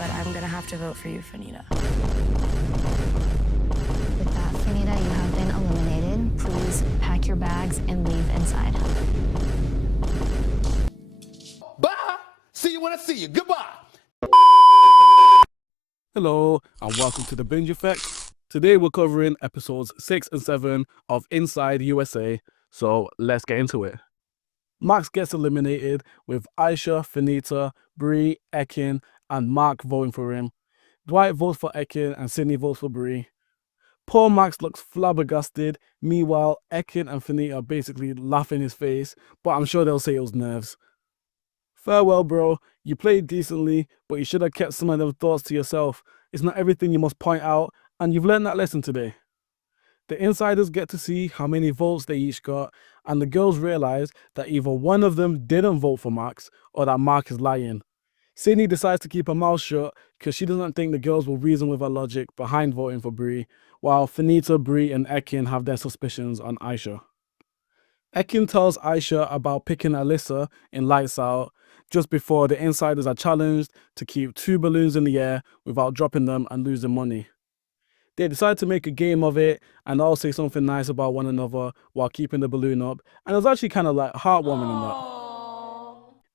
but I'm gonna have to vote for you, Fanita. With that, Fanita, you have been eliminated. Please pack your bags and leave inside. Bye. See you when I see you. Goodbye. Hello, and welcome to the Binge Effect. Today we're covering episodes 6 and 7 of Inside USA, so let's get into it. Max gets eliminated with Aisha, Finita, Bree, Ekin, and Mark voting for him. Dwight votes for Ekin and Sydney votes for Bree. Poor Max looks flabbergasted. Meanwhile, Ekin and Finita basically laugh in his face, but I'm sure they'll say it was nerves. Farewell, bro. You played decently, but you should have kept some of those thoughts to yourself. It's not everything you must point out, and you've learned that lesson today. The insiders get to see how many votes they each got, and the girls realize that either one of them didn't vote for Max, or that Mark is lying. Sydney decides to keep her mouth shut because she doesn't think the girls will reason with her logic behind voting for Bree, while Finita, Bree, and Ekin have their suspicions on Aisha. Ekin tells Aisha about picking Alyssa in Lights Out just before the insiders are challenged to keep 2 balloons in the air without dropping them and losing money. They decide to make a game of it and all say something nice about one another while keeping the balloon up, and it was actually kind of like heartwarming in that.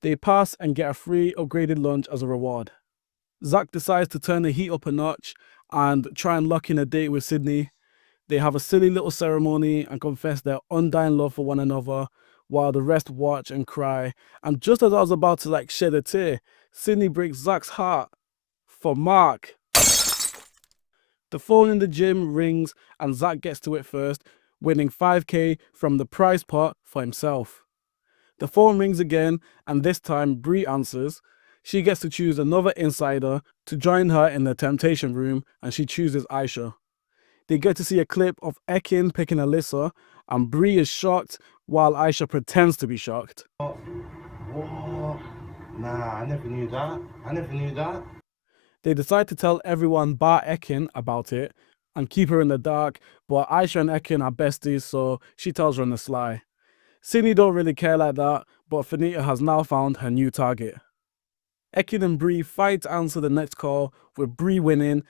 They pass and get a free upgraded lunch as a reward. Zach decides to turn the heat up a notch and try and lock in a date with Sydney. They have a silly little ceremony and confess their undying love for one another, while the rest watch and cry. And just as I was about to shed a tear, Sydney breaks Zach's heart for Mark. The phone in the gym rings and Zach gets to it first, winning 5k from the prize pot for himself. The phone rings again, and this time Bree answers. She gets to choose another insider to join her in the temptation room, and she chooses Aisha. They get to see a clip of Ekin picking Alyssa, and Bree is shocked while Aisha pretends to be shocked. What? Nah, I never knew that. They decide to tell everyone bar Ekin about it and keep her in the dark, but Aisha and Ekin are besties, so she tells her on the sly. Sydney don't really care like that, but Finita has now found her new target. Ekin and Bree fight to answer the next call, with Bree winning.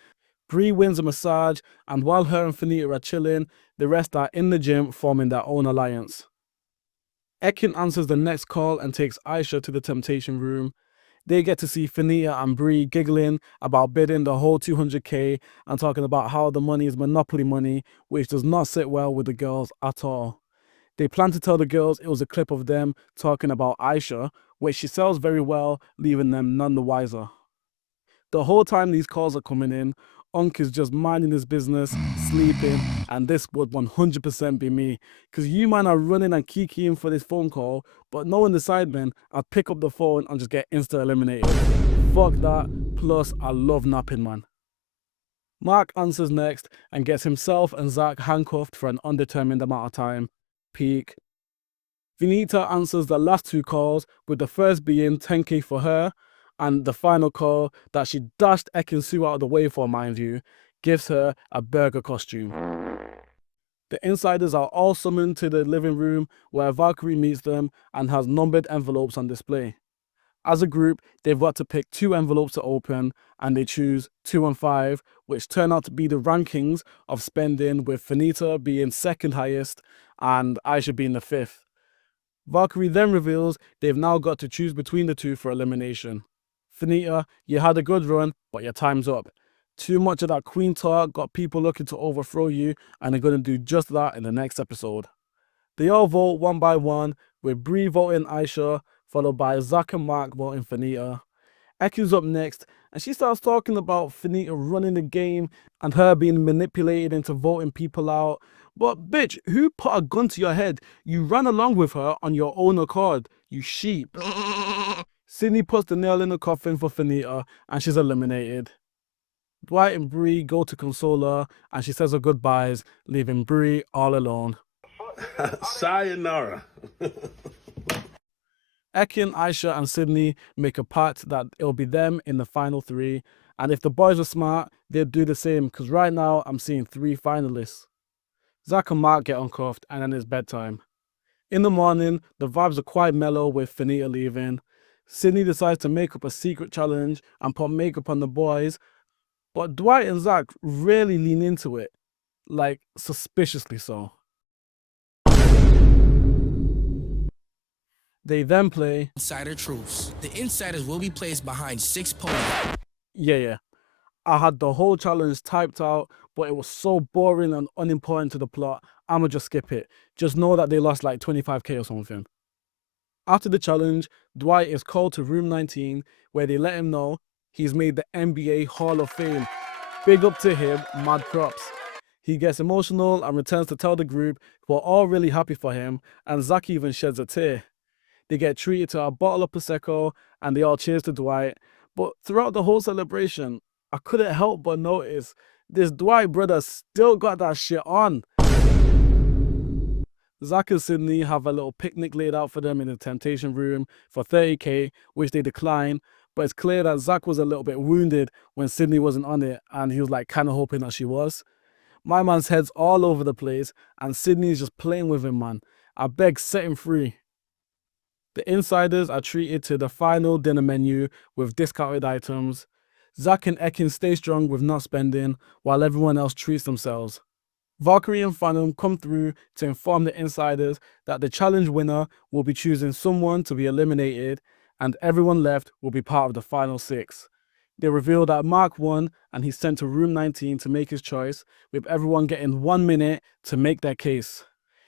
Bree wins a massage, and while her and Finita are chilling, the rest are in the gym forming their own alliance. Ekin answers the next call and takes Aisha to the temptation room. They get to see Finita and Bree giggling about bidding the whole 200k and talking about how the money is monopoly money, which does not sit well with the girls at all. They plan to tell the girls it was a clip of them talking about Aisha, which she sells very well, leaving them none the wiser. The whole time these calls are coming in, Unc is just minding his business, sleeping, and this would 100% be me. Because you man are running and kikiing for this phone call, but knowing the Sidemen, I'd pick up the phone and just get insta-eliminated. Fuck that, plus I love napping, man. Mark answers next and gets himself and Zach handcuffed for an undetermined amount of time. Peak. Finita answers the last 2 calls, with the first being 10k for her, and the final call that she dashed Ekin Su out of the way for, mind you, gives her a burger costume. The insiders are all summoned to the living room where Valkyrie meets them and has numbered envelopes on display. As a group, they've got to pick 2 envelopes to open, and they choose 2 and 5, which turn out to be the rankings of spending, with Finita being second highest and Aisha being the 5th. Valkyrie then reveals they've now got to choose between the 2 for elimination. Finita, you had a good run, but your time's up. Too much of that queen talk got people looking to overthrow you, and they're going to do just that in the next episode. They all vote one by one, with Bree voting Aisha, followed by Zach and Mark voting Finita. Ekin's up next, and she starts talking about Finita running the game and her being manipulated into voting people out. But bitch, who put a gun to your head? You ran along with her on your own accord, you sheep. Sydney puts the nail in the coffin for Finita, and she's eliminated. Dwight and Bree go to console her, and she says her goodbyes, leaving Bree all alone. Sayonara. Ekin, Aisha, and Sydney make a pact that it'll be them in the final 3, and if the boys were smart, they'd do the same, because right now I'm seeing 3 finalists. Zach and Mark get uncuffed, and then it's bedtime. In the morning, the vibes are quite mellow with Finita leaving. Sydney decides to make up a secret challenge and put makeup on the boys, but Dwight and Zach really lean into it, like suspiciously so. They then play Insider truths. The insiders will be placed behind 6 podiums. Yeah. I had the whole challenge typed out, but it was so boring and unimportant to the plot, I'ma just skip it. Just know that they lost like 25k or something. After the challenge, Dwight is called to room 19, where they let him know he's made the NBA Hall of Fame. Big up to him, mad props. He gets emotional and returns to tell the group who are all really happy for him, and Zach even sheds a tear. They get treated to a bottle of Prosecco and they all cheers to Dwight. But throughout the whole celebration, I couldn't help but notice this Dwight brother still got that shit on. Zach and Sydney have a little picnic laid out for them in the temptation room for 30k, which they decline. But it's clear that Zach was a little bit wounded when Sydney wasn't on it, and he was like kind of hoping that she was. My man's head's all over the place, and Sydney's just playing with him, man. I beg, set him free. The insiders are treated to the final dinner menu with discounted items. Zach and Ekin stay strong with not spending, while everyone else treats themselves. Valkyrie and Phantom come through to inform the insiders that the challenge winner will be choosing someone to be eliminated, and everyone left will be part of the final 6. They reveal that Mark won and he's sent to room 19 to make his choice, with everyone getting 1 minute to make their case.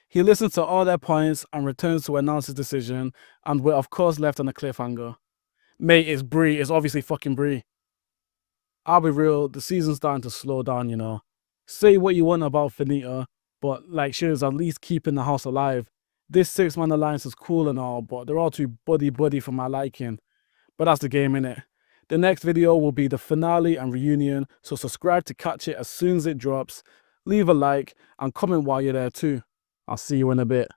He listens to all their points and returns to announce his decision, and we're of course left on a cliffhanger. Mate, it's Brie. It's obviously fucking Brie. I'll be real, the season's starting to slow down, you know. Say what you want about Finita, but like she is at least keeping the house alive. This 6-man alliance is cool and all, but they're all too buddy for my liking. But that's the game, innit? The next video will be the finale and reunion, so subscribe to catch it as soon as it drops. Leave a like and comment while you're there too. I'll see you in a bit.